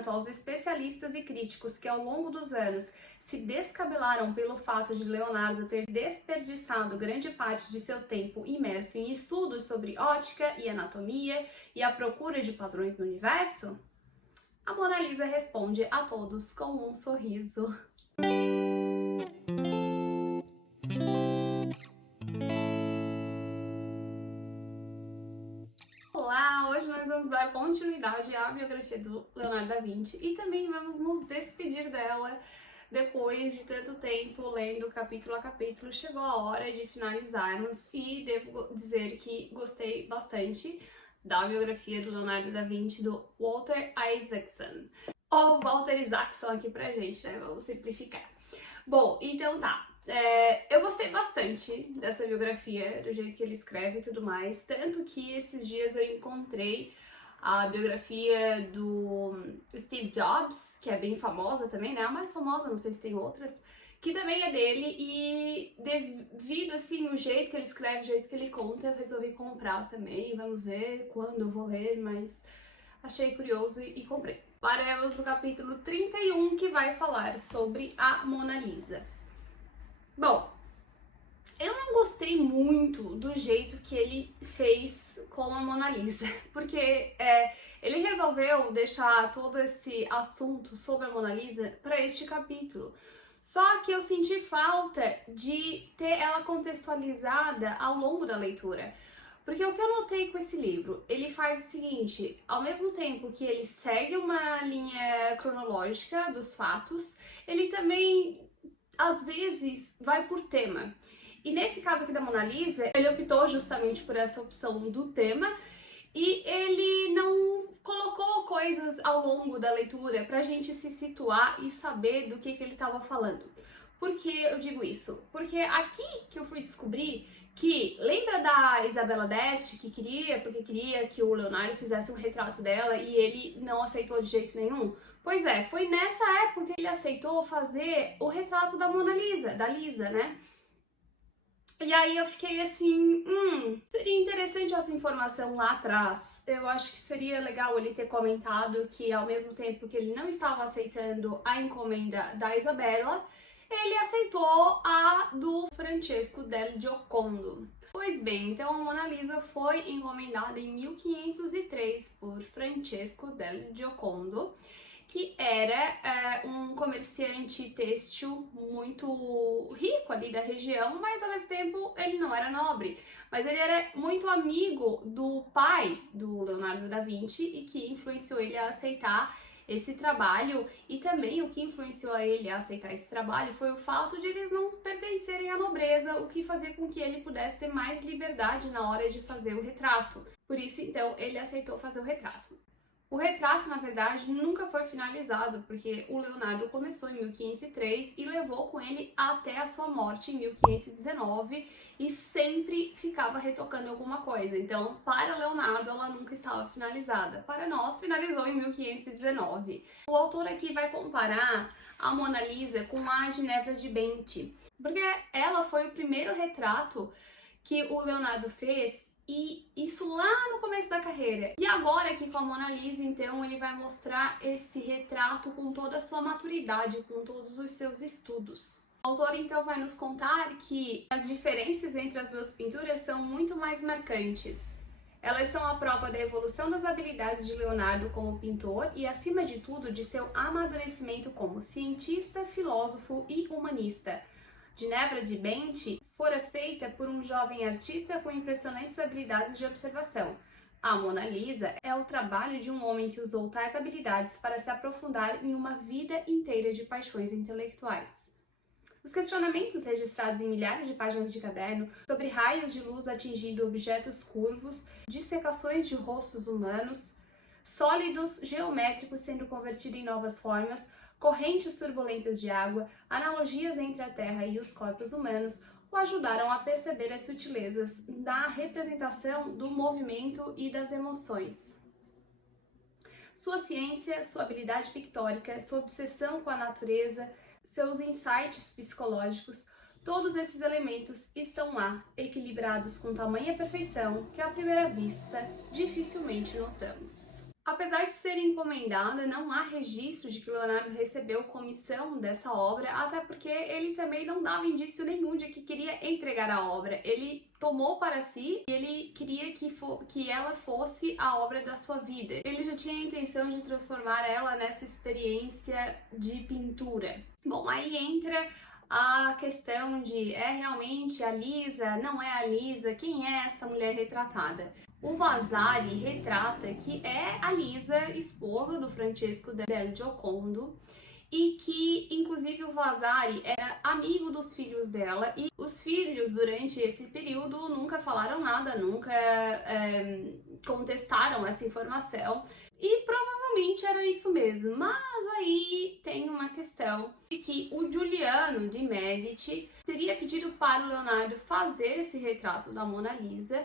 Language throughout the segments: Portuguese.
entanto, aos especialistas e críticos que ao longo dos anos se descabelaram pelo fato de Leonardo ter desperdiçado grande parte de seu tempo imerso em estudos sobre ótica e anatomia e a procura de padrões no universo, a Mona Lisa responde a todos com um sorriso. Olá, hoje nós vamos dar continuidade à biografia do Leonardo da Vinci e também vamos nos despedir dela depois de tanto tempo lendo capítulo a capítulo. Chegou a hora de finalizarmos e devo dizer que gostei bastante da biografia do Leonardo da Vinci do Walter Isaacson, ou Walter Isaacson aqui pra gente, né? Vamos simplificar. Bom, então tá. Eu gostei bastante dessa biografia, do jeito que ele escreve e tudo mais, tanto que esses dias eu encontrei a biografia do Steve Jobs, que é bem famosa também, né? A mais famosa, não sei se tem outras, que também é dele, e devido, assim, o jeito que ele escreve, o jeito que ele conta, eu resolvi comprar também. Vamos ver quando eu vou ler, mas achei curioso e comprei. Paramos no capítulo 31, que vai falar sobre a Mona Lisa. Bom, eu não gostei muito do jeito que ele fez com a Mona Lisa, porque ele resolveu deixar todo esse assunto sobre a Mona Lisa para este capítulo. Só que eu senti falta de ter ela contextualizada ao longo da leitura. Porque o que eu notei com esse livro, ele faz o seguinte: ao mesmo tempo que ele segue uma linha cronológica dos fatos, ele também, às vezes, vai por tema. E nesse caso aqui da Mona Lisa, ele optou justamente por essa opção do tema e ele não colocou coisas ao longo da leitura pra gente se situar e saber do que ele estava falando. Por que eu digo isso? Porque aqui que eu fui descobrir que, lembra da Isabella d'Este, que porque queria que o Leonardo fizesse um retrato dela e ele não aceitou de jeito nenhum? Pois é, foi nessa época que ele aceitou fazer o retrato da Mona Lisa, da Lisa, né? E aí eu fiquei assim, seria interessante essa informação lá atrás. Eu acho que seria legal ele ter comentado que, ao mesmo tempo que ele não estava aceitando a encomenda da Isabella, ele aceitou a do Francesco del Giocondo. Pois bem, então a Mona Lisa foi encomendada em 1503 por Francesco del Giocondo, que era um comerciante têxtil muito rico ali da região, mas ao mesmo tempo ele não era nobre. Mas ele era muito amigo do pai do Leonardo da Vinci e que influenciou ele a aceitar esse trabalho. E também o que influenciou ele a aceitar esse trabalho foi o fato de eles não pertencerem à nobreza, o que fazia com que ele pudesse ter mais liberdade na hora de fazer o retrato. Por isso, então, ele aceitou fazer o retrato. O retrato, na verdade, nunca foi finalizado, porque o Leonardo começou em 1503 e levou com ele até a sua morte em 1519 e sempre ficava retocando alguma coisa. Então, para Leonardo, ela nunca estava finalizada. Para nós, finalizou em 1519. O autor aqui vai comparar a Mona Lisa com a Ginevra de Benty, porque ela foi o primeiro retrato que o Leonardo fez, e isso lá no começo da carreira. E agora aqui com a Mona Lisa, então, ele vai mostrar esse retrato com toda a sua maturidade, com todos os seus estudos. O autor, então, vai nos contar que as diferenças entre as duas pinturas são muito mais marcantes. Elas são a prova da evolução das habilidades de Leonardo como pintor e, acima de tudo, de seu amadurecimento como cientista, filósofo e humanista. Ginevra de Benty fora feita por um jovem artista com impressionantes habilidades de observação. A Mona Lisa é o trabalho de um homem que usou tais habilidades para se aprofundar em uma vida inteira de paixões intelectuais. Os questionamentos registrados em milhares de páginas de caderno sobre raios de luz atingindo objetos curvos, dissecações de rostos humanos, sólidos geométricos sendo convertidos em novas formas, correntes turbulentas de água, analogias entre a Terra e os corpos humanos, o ajudaram a perceber as sutilezas da representação do movimento e das emoções. Sua ciência, sua habilidade pictórica, sua obsessão com a natureza, seus insights psicológicos, todos esses elementos estão lá, equilibrados com tamanha perfeição que, à primeira vista, dificilmente notamos. Apesar de ser encomendada, não há registro de que Leonardo recebeu comissão dessa obra, até porque ele também não dava indício nenhum de que queria entregar a obra. Ele tomou para si e ele queria que ela fosse a obra da sua vida. Ele já tinha a intenção de transformar ela nessa experiência de pintura. Bom, aí entra a questão de é realmente a Lisa, não é a Lisa, quem é essa mulher retratada? O Vasari retrata que é a Lisa, esposa do Francesco del Giocondo, e que, inclusive, o Vasari era amigo dos filhos dela, e os filhos, durante esse período, nunca falaram nada, nunca contestaram essa informação, e provavelmente era isso mesmo. Mas aí tem uma questão de que o Giuliano de Medici teria pedido para o Leonardo fazer esse retrato da Mona Lisa,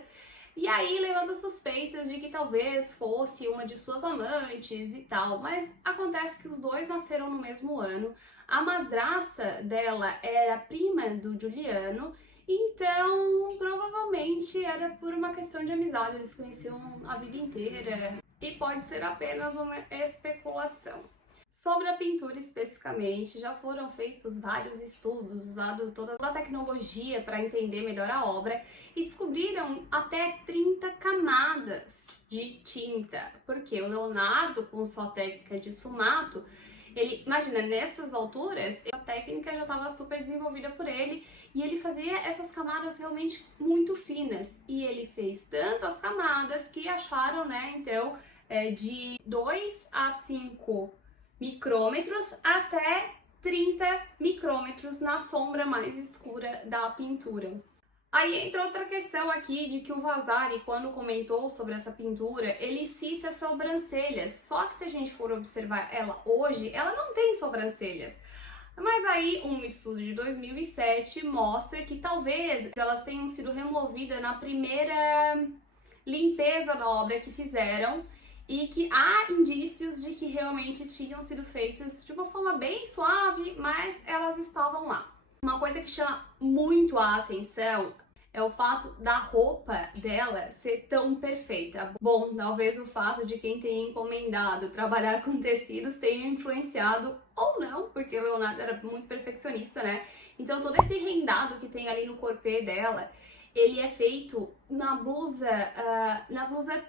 e aí levanta suspeitas de que talvez fosse uma de suas amantes e tal, mas acontece que os dois nasceram no mesmo ano, a madrasta dela era prima do Giuliano, então provavelmente era por uma questão de amizade, eles conheciam a vida inteira e pode ser apenas uma especulação. Sobre a pintura especificamente, já foram feitos vários estudos, usado toda a tecnologia para entender melhor a obra e descobriram até 30 camadas de tinta, porque o Leonardo, com sua técnica de esfumato, ele, imagina, nessas alturas, a técnica já estava super desenvolvida por ele e ele fazia essas camadas realmente muito finas. E ele fez tantas camadas que acharam, né, então, de 2 a 5 micrômetros até 30 micrômetros na sombra mais escura da pintura. Aí entra outra questão aqui de que o Vasari, quando comentou sobre essa pintura, ele cita sobrancelhas, só que se a gente for observar ela hoje, ela não tem sobrancelhas. Mas aí um estudo de 2007 mostra que talvez elas tenham sido removidas na primeira limpeza da obra que fizeram, e que há indícios de que realmente tinham sido feitas de uma forma bem suave, mas elas estavam lá. Uma coisa que chama muito a atenção é o fato da roupa dela ser tão perfeita. Bom, talvez o fato de quem tenha encomendado trabalhar com tecidos tenha influenciado ou não, porque Leonardo era muito perfeccionista, né? Então todo esse rendado que tem ali no corpê dela, ele é feito na blusa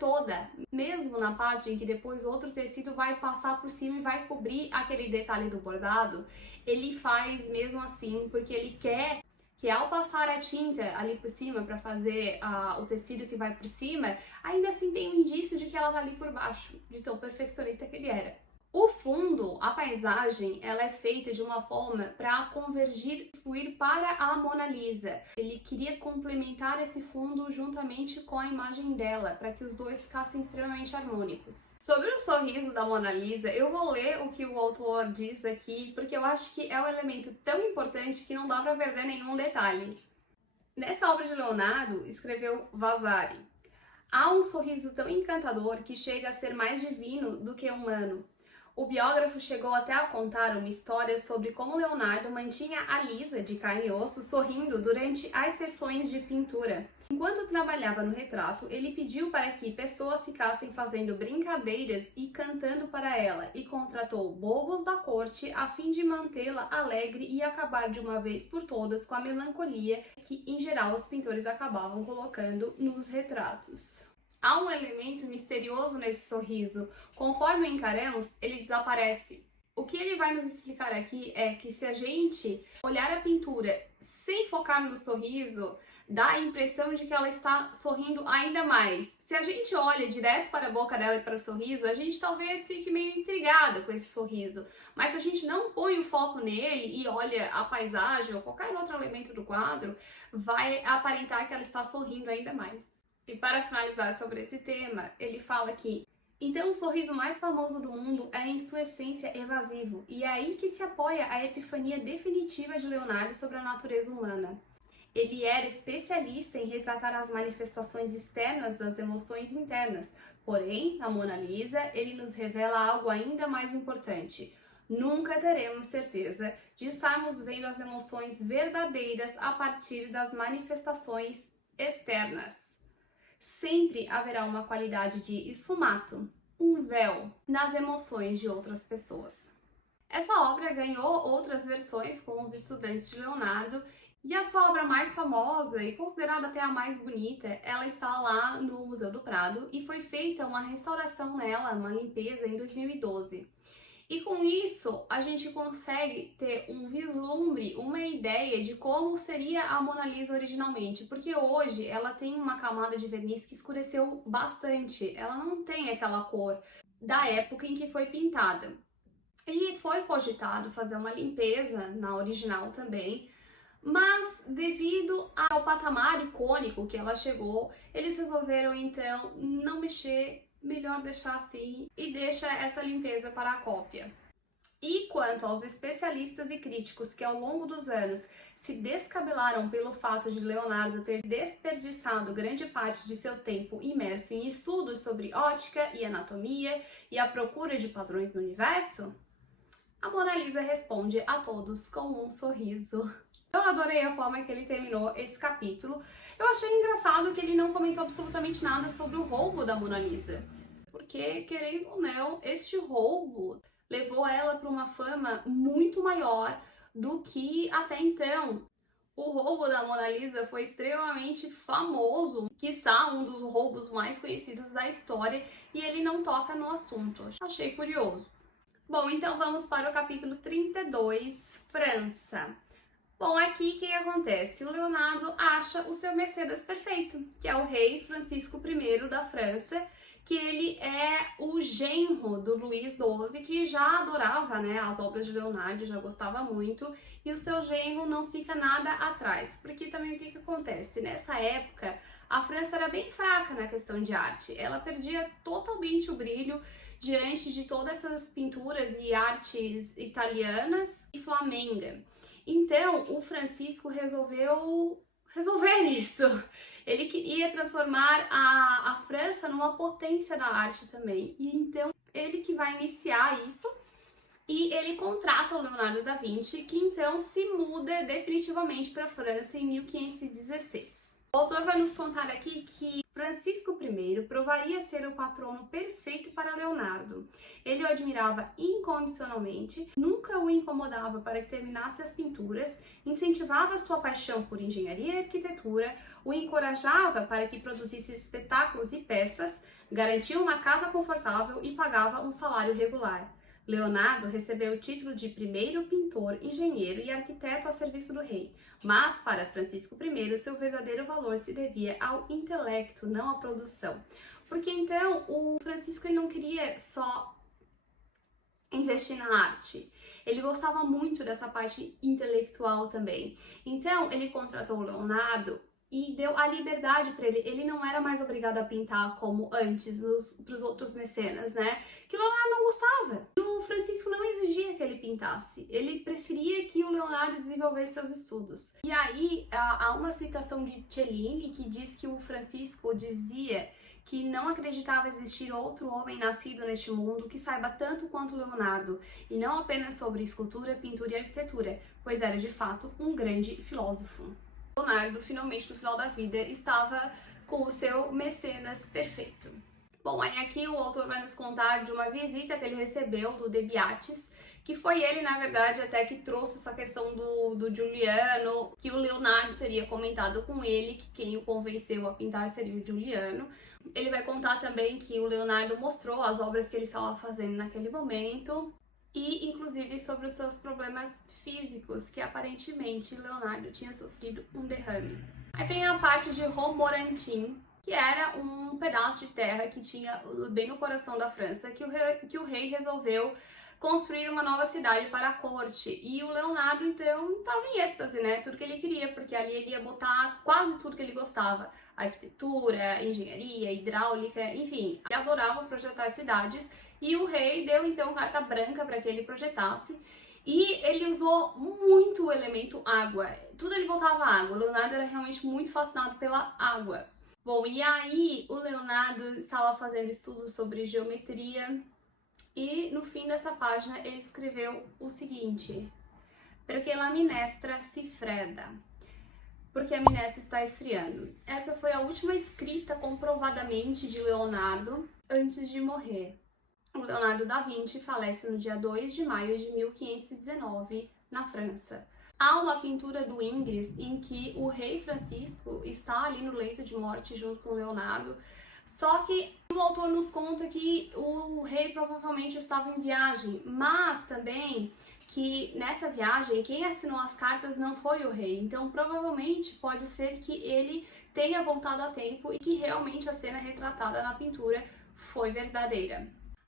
toda, mesmo na parte em que depois outro tecido vai passar por cima e vai cobrir aquele detalhe do bordado, ele faz mesmo assim, porque ele quer que ao passar a tinta ali por cima para fazer o tecido que vai por cima, ainda assim tem um indício de que ela tá ali por baixo, de tão perfeccionista que ele era. O fundo, a paisagem, ela é feita de uma forma para convergir e fluir para a Mona Lisa. Ele queria complementar esse fundo juntamente com a imagem dela, para que os dois ficassem extremamente harmônicos. Sobre o sorriso da Mona Lisa, eu vou ler o que o autor diz aqui, porque eu acho que é um elemento tão importante que não dá para perder nenhum detalhe. Nessa obra de Leonardo, escreveu Vasari: há um sorriso tão encantador que chega a ser mais divino do que humano. O biógrafo chegou até a contar uma história sobre como Leonardo mantinha a Lisa, de carne e osso, sorrindo durante as sessões de pintura. Enquanto trabalhava no retrato, ele pediu para que pessoas ficassem fazendo brincadeiras e cantando para ela, e contratou bobos da corte a fim de mantê-la alegre e acabar de uma vez por todas com a melancolia que, em geral, os pintores acabavam colocando nos retratos. Há um elemento misterioso nesse sorriso. Conforme o encaramos, ele desaparece. O que ele vai nos explicar aqui é que se a gente olhar a pintura sem focar no sorriso, dá a impressão de que ela está sorrindo ainda mais. Se a gente olha direto para a boca dela e para o sorriso, a gente talvez fique meio intrigada com esse sorriso. Mas se a gente não põe o foco nele e olha a paisagem ou qualquer outro elemento do quadro, vai aparentar que ela está sorrindo ainda mais. E para finalizar sobre esse tema, ele fala que então o sorriso mais famoso do mundo é em sua essência evasivo, e é aí que se apoia a epifania definitiva de Leonardo sobre a natureza humana. Ele era especialista em retratar as manifestações externas das emoções internas, porém, na Mona Lisa, ele nos revela algo ainda mais importante. Nunca teremos certeza de estarmos vendo as emoções verdadeiras a partir das manifestações externas. Sempre haverá uma qualidade de esfumato, um véu nas emoções de outras pessoas. Essa obra ganhou outras versões com os estudantes de Leonardo, e a sua obra mais famosa e considerada até a mais bonita, ela está lá no Museu do Prado e foi feita uma restauração nela, uma limpeza em 2012. E com isso, a gente consegue ter um vislumbre, uma ideia de como seria a Mona Lisa originalmente, porque hoje ela tem uma camada de verniz que escureceu bastante, ela não tem aquela cor da época em que foi pintada. E foi cogitado fazer uma limpeza na original também, mas devido ao patamar icônico que ela chegou, eles resolveram então não mexer, melhor deixar assim e deixa essa limpeza para a cópia. E quanto aos especialistas e críticos que ao longo dos anos se descabelaram pelo fato de Leonardo ter desperdiçado grande parte de seu tempo imerso em estudos sobre ótica e anatomia e a procura de padrões no universo, a Mona Lisa responde a todos com um sorriso. Eu adorei a forma que ele terminou esse capítulo. Eu achei engraçado que ele não comentou absolutamente nada sobre o roubo da Mona Lisa. Porque, querendo ou não, este roubo levou ela para uma fama muito maior do que até então. O roubo da Mona Lisa foi extremamente famoso, quiçá um dos roubos mais conhecidos da história, e ele não toca no assunto. Achei curioso. Bom, então vamos para o capítulo 32, França. Bom, aqui o que acontece? O Leonardo acha o seu Mecenas perfeito, que é o rei Francisco I da França, que ele é o genro do Luís XII, que já adorava, né, as obras de Leonardo, já gostava muito, e o seu genro não fica nada atrás, porque também o que acontece? Nessa época, a França era bem fraca na questão de arte, ela perdia totalmente o brilho diante de todas essas pinturas e artes italianas e flamenga. Então, o Francisco resolveu resolver isso. Ele queria transformar a França numa potência da arte também. E então, ele que vai iniciar isso. E ele contrata o Leonardo da Vinci, que então se muda definitivamente para a França em 1516. O autor vai nos contar aqui que Francisco I provaria ser o patrono perfeito para Leonardo. Ele o admirava incondicionalmente, nunca o incomodava para que terminasse as pinturas, incentivava sua paixão por engenharia e arquitetura, o encorajava para que produzisse espetáculos e peças, garantia uma casa confortável e pagava um salário regular. Leonardo recebeu o título de primeiro pintor, engenheiro e arquiteto a serviço do rei, mas para Francisco I seu verdadeiro valor se devia ao intelecto, não à produção. Porque então o Francisco ele não queria só investir na arte, ele gostava muito dessa parte intelectual também. Então ele contratou o Leonardo e deu a liberdade para ele. Ele não era mais obrigado a pintar como antes para os outros mecenas, né? Que o Leonardo não gostava. E o Francisco não exigia que ele pintasse. Ele preferia que o Leonardo desenvolvesse seus estudos. E aí há uma citação de Cellini que diz que o Francisco dizia que não acreditava existir outro homem nascido neste mundo que saiba tanto quanto Leonardo, e não apenas sobre escultura, pintura e arquitetura, pois era de fato um grande filósofo. Leonardo, finalmente, no final da vida, estava com o seu mecenas perfeito. Bom, aí aqui o autor vai nos contar de uma visita que ele recebeu do De Beatis, que foi ele, na verdade, até que trouxe essa questão do Giuliano, que o Leonardo teria comentado com ele, que quem o convenceu a pintar seria o Giuliano. Ele vai contar também que o Leonardo mostrou as obras que ele estava fazendo naquele momento, e inclusive sobre os seus problemas físicos, que aparentemente Leonardo tinha sofrido um derrame. Aí vem a parte de Romorantin, que era um pedaço de terra que tinha bem no coração da França, que o rei resolveu construir uma nova cidade para a corte. E o Leonardo, então, estava em êxtase, né? Tudo que ele queria, porque ali ele ia botar quase tudo que ele gostava. Arquitetura, engenharia, hidráulica, enfim. Ele adorava projetar cidades. E o rei deu então carta branca para que ele projetasse, e ele usou muito o elemento água. Tudo ele botava água. O Leonardo era realmente muito fascinado pela água. Bom, e aí o Leonardo estava fazendo estudos sobre geometria, e no fim dessa página ele escreveu o seguinte: perché la minestra si fredda. Porque a minestra está esfriando. Essa foi a última escrita comprovadamente de Leonardo antes de morrer. O Leonardo da Vinci falece no dia 2 de maio de 1519, na França. Há uma pintura do Ingres em que o rei Francisco está ali no leito de morte junto com Leonardo, só que o autor nos conta que o rei provavelmente estava em viagem, mas também que nessa viagem quem assinou as cartas não foi o rei, então provavelmente pode ser que ele tenha voltado a tempo e que realmente a cena retratada na pintura foi verdadeira.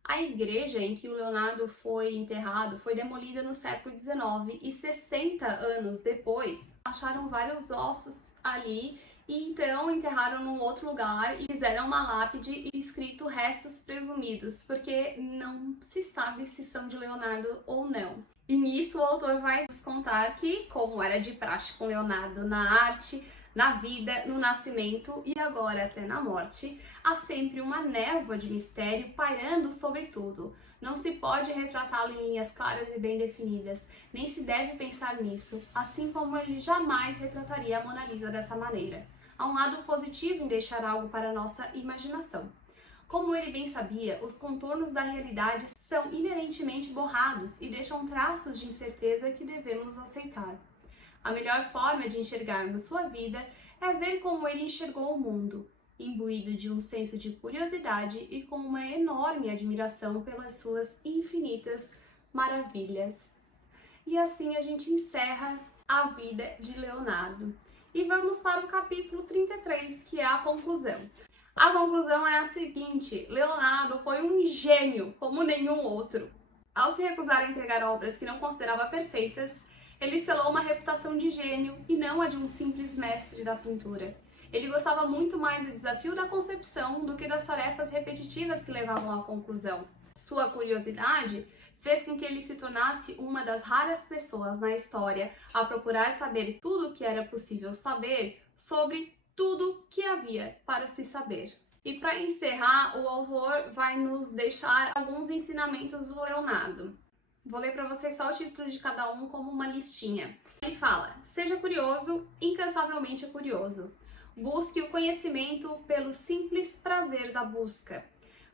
A igreja em que o Leonardo foi enterrado foi demolida no século XIX e 60 anos depois acharam vários ossos ali e então enterraram num outro lugar e fizeram uma lápide e escrito restos presumidos, porque não se sabe se são de Leonardo ou não. E nisso o autor vai nos contar que, como era de praxe com Leonardo na arte, na vida, no nascimento e agora até na morte, há sempre uma névoa de mistério pairando sobre tudo. Não se pode retratá-lo em linhas claras e bem definidas, nem se deve pensar nisso, assim como ele jamais retrataria a Mona Lisa dessa maneira. Há um lado positivo em deixar algo para a nossa imaginação. Como ele bem sabia, os contornos da realidade são inerentemente borrados e deixam traços de incerteza que devemos aceitar. A melhor forma de enxergarmos sua vida é ver como ele enxergou o mundo, imbuído de um senso de curiosidade e com uma enorme admiração pelas suas infinitas maravilhas. E assim a gente encerra a vida de Leonardo. E vamos para o capítulo 33, que é a conclusão. A conclusão é a seguinte: Leonardo foi um gênio como nenhum outro. Ao se recusar a entregar obras que não considerava perfeitas, ele selou uma reputação de gênio e não a de um simples mestre da pintura. Ele gostava muito mais do desafio da concepção do que das tarefas repetitivas que levavam à conclusão. Sua curiosidade fez com que ele se tornasse uma das raras pessoas na história a procurar saber tudo o que era possível saber sobre tudo que havia para se saber. E para encerrar, o autor vai nos deixar alguns ensinamentos do Leonardo. Vou ler para vocês só o título de cada um como uma listinha. Ele fala: seja curioso, incansavelmente curioso. Busque o conhecimento pelo simples prazer da busca.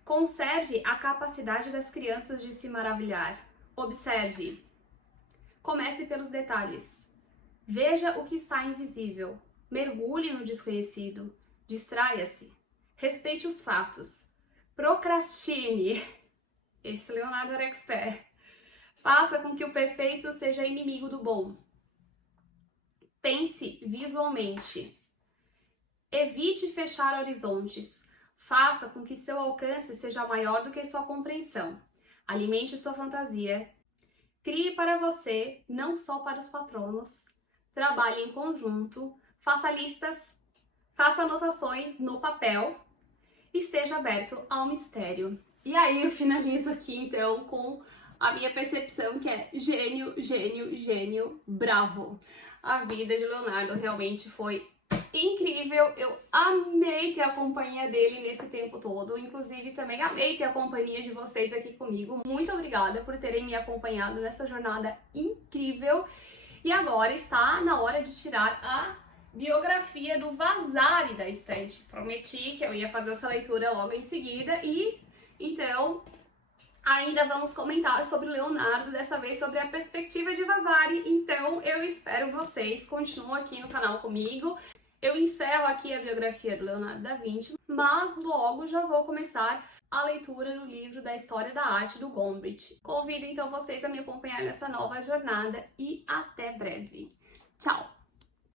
Conserve a capacidade das crianças de se maravilhar. Observe. Comece pelos detalhes. Veja o que está invisível. Mergulhe no desconhecido. Distraia-se. Respeite os fatos. Procrastine. Esse Leonardo era expert. Faça com que o perfeito seja inimigo do bom. Pense visualmente. Evite fechar horizontes. Faça com que seu alcance seja maior do que sua compreensão. Alimente sua fantasia. Crie para você, não só para os patronos. Trabalhe em conjunto. Faça listas. Faça anotações no papel. E esteja aberto ao mistério. E aí eu finalizo aqui então com a minha percepção, que é gênio, gênio, gênio, bravo. A vida de Leonardo realmente foi incrível. Eu amei ter a companhia dele nesse tempo todo. Inclusive, também amei ter a companhia de vocês aqui comigo. Muito obrigada por terem me acompanhado nessa jornada incrível. E agora está na hora de tirar a biografia do Vasari da estante. Prometi que eu ia fazer essa leitura logo em seguida e, então, ainda vamos comentar sobre Leonardo, dessa vez sobre a perspectiva de Vasari. Então, eu espero vocês. Continuem aqui no canal comigo. Eu encerro aqui a biografia do Leonardo da Vinci, mas logo já vou começar a leitura do livro da História da Arte do Gombrich. Convido então vocês a me acompanhar nessa nova jornada e até breve. Tchau!